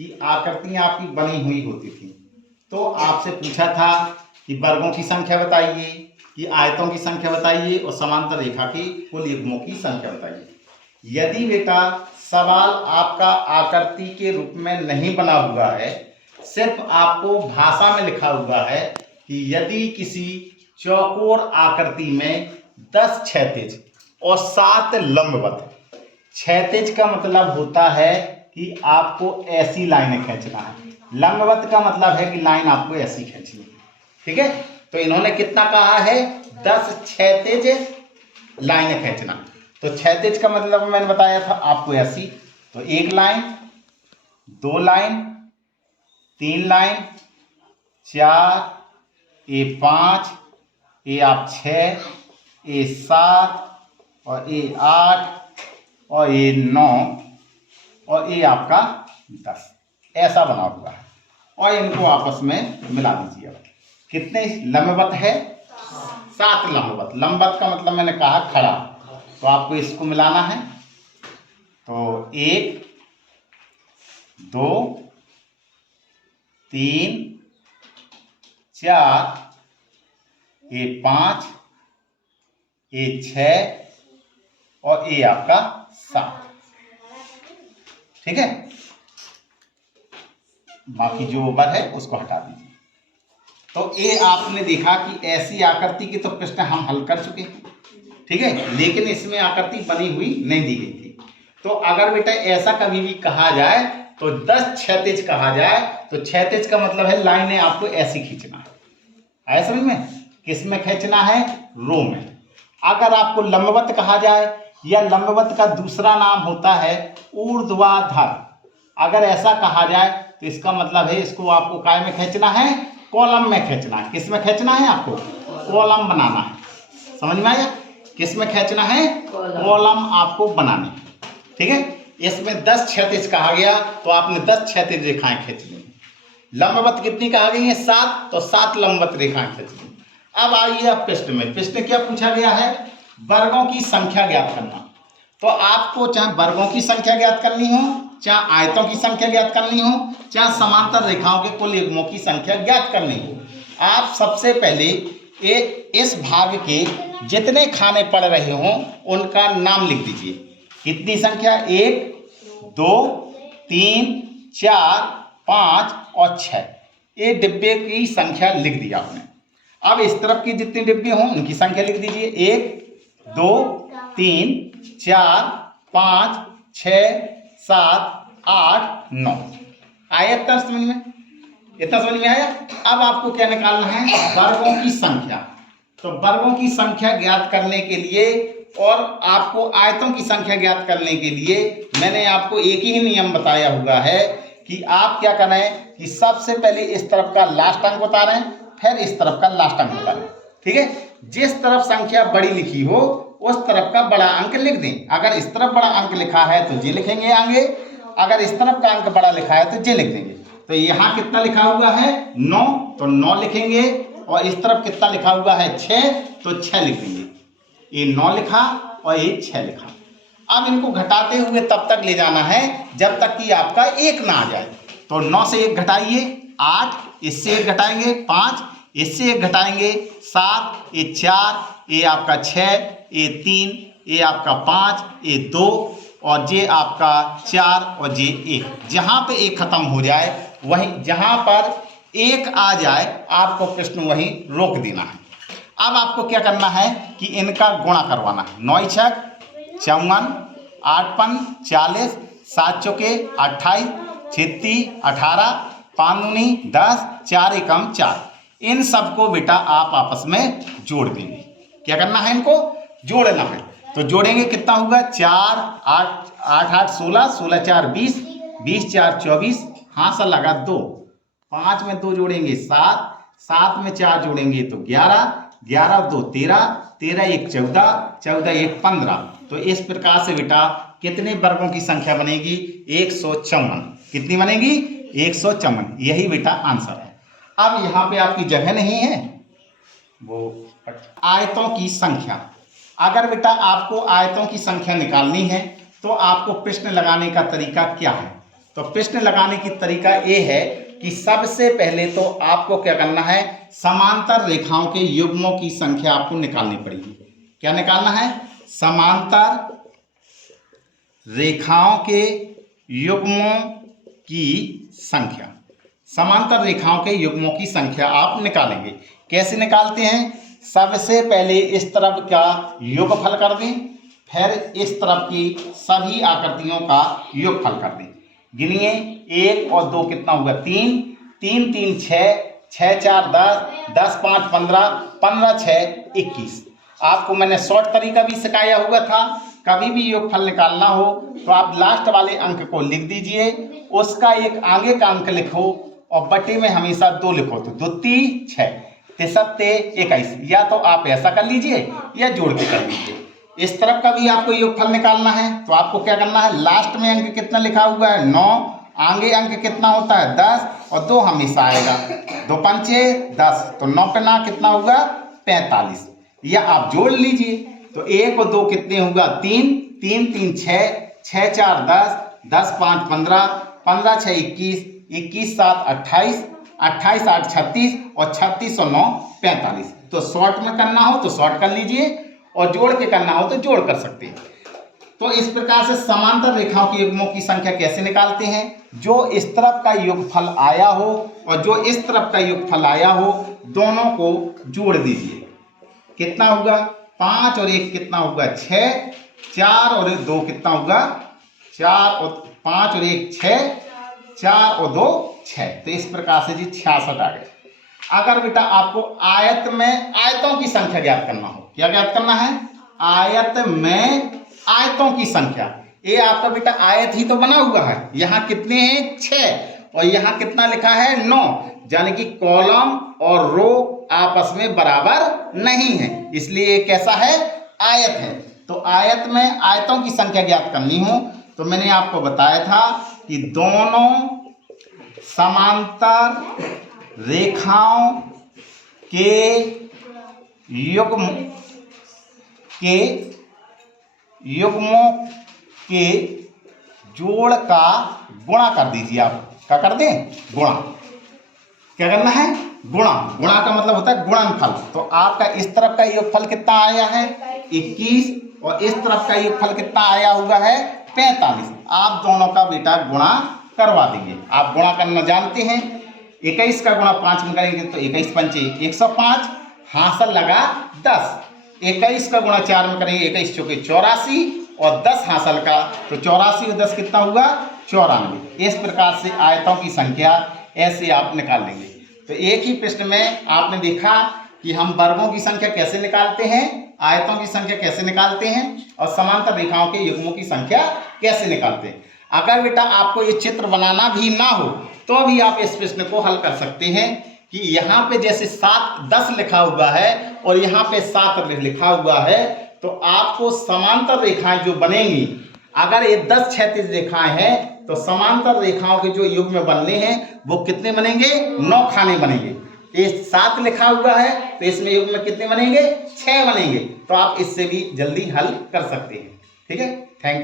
कि आकृतियां आपकी बनी हुई होती थी, तो आपसे पूछा था कि वर्गों की संख्या बताइए, कि आयतों की संख्या बताइए और समांतर रेखा की कुल युग्मों की संख्या बताइए। यदि बेटा सवाल आपका आकृति के रूप में नहीं बना हुआ है, सिर्फ आपको भाषा में लिखा हुआ है कि यदि किसी चौकोर आकृति में 10 क्षैतिज और 7 लंबवत, क्षैतिज का मतलब होता है कि आपको ऐसी लाइनें खींचना है, लंबवत का मतलब है कि लाइन आपको ऐसी खींचनी है। ठीक है, तो इन्होंने कितना कहा है, 10 क्षैतिज लाइनें खींचना। तो क्षैतिज का मतलब मैंने बताया था आपको ऐसी, तो 1 लाइन, 2 लाइन, 3 लाइन, 4, ये 5, ये आप 6, ये 7 और ये 8 और ये 9 और ये आपका 10, ऐसा बना हुआ है। और इनको आपस में मिला दीजिए। कितने लंबवत है, 7 लंबवत। लंबवत का मतलब मैंने कहा खड़ा, तो आपको इसको मिलाना है। तो 1, 2, 3, 4, ये 5, ये 6 और ये आपका 7। ठीक है, बाकी जो ऊपर है उसको हटा दीजिए। तो ये आपने देखा कि ऐसी आकृति की तो प्रश्न हम हल कर चुके हैं। ठीक है, लेकिन इसमें आकृति बनी हुई नहीं दी गई थी। तो अगर बेटा ऐसा कभी भी कहा जाए तो 10 क्षैतिज कहा जाए, तो क्षैतिज का मतलब है लाइनें आपको ऐसी खींचना है। आया समझ में? किसमें खींचना है, रो में। अगर आपको लंबवत कहा जाए, या लंबवत का दूसरा नाम होता है ऊर्ध्वाधर, अगर ऐसा कहा जाए तो इसका मतलब है इसको आपको काय में खींचना है, कॉलम में खींचना है। किस में खींचना है, आपको कॉलम बनाना है। समझ में आया? किस में खींचना है, कॉलम आपको बनानी है। ठीक है, इसमें 10 क्षैतिज कहा गया तो आपने 10 क्षैतिज रेखाएं खींचनी है। लंबवत कितनी कहा गई है, 7, तो 7 लंबवत रेखाएं खींचनी। अब आइए आप प्रश्न में। प्रश्न क्या पूछा गया है, वर्गों की संख्या ज्ञात करना। तो आपको चाहे वर्गों की संख्या ज्ञात करनी हो, चाहे आयतों की संख्या ज्ञात करनी हो, चाहे समांतर रेखाओं के कुल युग्मों की संख्या ज्ञात करनी हो, आप सबसे पहले इस भाग के जितने खाने पड़ रहे हों उनका नाम लिख दीजिए। कितनी संख्या, 1, 2, 3, 4, 5 और 6। ये डिब्बे की संख्या लिख दी आपने। अब इस तरफ की जितने डिब्बे हों उनकी संख्या लिख दीजिए। 1, 2, 3, 4, 5, 6, 7, 8, 9। आया इतना समझ में? इतना समझ में आया? अब आपको क्या निकालना है, वर्गों की संख्या। तो वर्गों की संख्या ज्ञात करने के लिए और आपको आयतों की संख्या ज्ञात करने के लिए मैंने आपको एक ही नियम बताया हुआ है कि आप क्या करें कि सबसे पहले इस तरफ का लास्ट अंक उतारें, फिर इस तरफ का लास्ट अंक उतारें। ठीक है, जिस तरफ संख्या बड़ी लिखी हो उस तरफ का बड़ा अंक लिख दें। अगर इस तरफ बड़ा अंक लिखा है तो जी लिखेंगे आगे, अगर इस तरफ का अंक बड़ा लिखा है तो जी लिख देंगे। तो यहाँ कितना लिखा हुआ है, 9, तो 9 लिखेंगे। और इस तरफ कितना लिखा हुआ है, 6, तो 6 लिख देंगे। ये 9 लिखा और ये 6 लिखा। अब इनको घटाते हुए तब तक ले जाना है जब तक कि आपका 1 ना आ जाए। तो 9 से 1 घटाइए 8, इससे 1 घटाएंगे 5, इससे 1 घटाएंगे 7, ये 4, ये आपका 6, ये 3, ये आपका 5, ये 2 और ये आपका 4 और ये 1। जहाँ पे 1 खत्म हो जाए वहीं, जहाँ पर 1 आ जाए आपको प्रश्न वहीं रोक देना है। अब आपको क्या करना है कि इनका गुणा करवाना है। 9 छक 54, 8 पन 40, 7 चौके 28, 36 18, 5 दूनी 10, 4 एकम 4। इन सबको बेटा आप आपस में जोड़ देंगे। क्या करना है, इनको जोड़ना है। तो जोड़ेंगे कितना होगा, 4 8 8 8 16, 16 4 20, 20 4 24, हाँ सर लगा 2, 5 में 2 जोड़ेंगे 7, 7 में 4 जोड़ेंगे तो 11, 11 2 13, 13 1 14, 14 1 15। तो इस प्रकार से बेटा कितने वर्गों की संख्या बनेगी, 154। कितनी बनेगी, 154। यही बेटा आंसर है। अब यहाँ पे आपकी जगह नहीं है, वो आयतों की संख्या। अगर बेटा आपको आयतों की संख्या निकालनी है तो आपको प्रश्न लगाने का तरीका क्या है, तो प्रश्न लगाने की तरीका ये है कि सबसे पहले तो आपको क्या करना है, समांतर रेखाओं के युग्मों की संख्या आपको निकालनी पड़ेगी। क्या निकालना है? समांतर रेखाओं के युग्मों की संख्या। समांतर रेखाओं के युग्मों की संख्या आप निकालेंगे। कैसे निकालते हैं? सबसे पहले इस तरफ का योगफल कर दें, फिर इस तरफ की सभी आकृतियों का योगफल कर दें। गिनिए, 1 और 2 कितना हुआ? 3, 3 3 6, 6 4 10, 10 5 15, 15 6 21। आपको मैंने शॉर्ट तरीका भी सिखाया हुआ था। कभी भी योगफल निकालना हो तो आप लास्ट वाले अंक को लिख दीजिए, उसका एक आगे का अंक लिखो और बटे में हमेशा 2 लिखो। तो 2 3 6, 3 21। या तो आप ऐसा कर लीजिए या जोड़ के कर लीजिए। इस तरफ का भी आपको योगफल निकालना है तो आपको क्या करना है, लास्ट में अंक कितना लिखा हुआ है? 9, आगे अंक कितना होता है? 10 और 2 हमेशा आएगा। 2 पंचे 10, तो 9 पे 9 कितना होगा? 45। या आप जोड़ लीजिए, तो 1 और 2 कितने होगा? 3, 3 3 6, 6 4 10, 10 5 15, 15 6 21, 21 7 28, 28 8 36 और 36 और 9 45। तो शॉर्ट में करना हो तो शॉर्ट कर लीजिए और जोड़ के करना हो तो जोड़ कर सकते हैं। तो इस प्रकार से समांतर रेखाओं के युग्मों की संख्या कैसे निकालते हैं? जो इस तरफ का योगफल आया हो और जो इस तरफ का योगफल आया हो, दोनों को जोड़ दीजिए। कितना होगा? 5 और 1 कितना होगा? 6, 4 और 2 कितना होगा? 4 और 5 और 1 6, 4 और 2 6। तो इस प्रकार से जी 66 आ गए। अगर बेटा आपको आयत में आयतों की संख्या ज्ञात करना हो, क्या ज्ञात करना है? आयत में आयतों की संख्या। ये आपका बेटा आयत ही तो बना हुआ है। यहाँ कितने हैं? 6 और यहाँ कितना लिखा है? 9। यानी कि कॉलम और रो आपस में बराबर नहीं है, इसलिए ये कैसा है? आयत है। तो आयत में आयतों की संख्या ज्ञात करनी हो तो मैंने आपको बताया था कि दोनों समांतर रेखाओं के युग्मों के जोड़ का गुणा कर दीजिए। आप क्या कर दें? गुणा। क्या करना है? गुणा। गुणा का मतलब होता है गुणनफल। तो आपका इस तरफ का योगफल कितना आया है? 21 और इस तरफ का योगफल कितना आया हुआ है? 45। आप दोनों का बेटा गुणा करवा देंगे। आप गुणा करना जानते हैं। 21 का गुणा 5 में करेंगे तो 21 पंचे 105, हासिल लगा 10। 21 का गुणा 4 में करेंगे, 21 चौके 84 और 10 हासिल का, तो 84 और 10 कितना हुआ? 94। इस प्रकार से आयतों की संख्या ऐसे आप निकाल लेंगे। तो एक ही प्रश्न में आपने देखा कि हम वर्गों की संख्या कैसे निकालते हैं, आयतों की संख्या कैसे निकालते हैं और समांतर रेखाओं के युग्मों की संख्या कैसे निकालते हैं। अगर बेटा आपको ये चित्र बनाना भी ना हो तो भी आप इस प्रश्न को हल कर सकते हैं कि यहाँ पे जैसे 7 10 लिखा हुआ है और यहाँ पे 7 लिखा हुआ है, तो आपको समांतर रेखाएं जो बनेंगी, अगर ये 10 क्षैतिज रेखाएं हैं तो समांतर रेखाओं के जो युग्म बनने हैं वो कितने बनेंगे? 9 खाने बनेंगे। ये 7 लिखा हुआ है तो इसमें युग्म कितने बनेंगे? 6 बनेंगे। तो आप इससे भी जल्दी हल कर सकते हैं। ठीक है।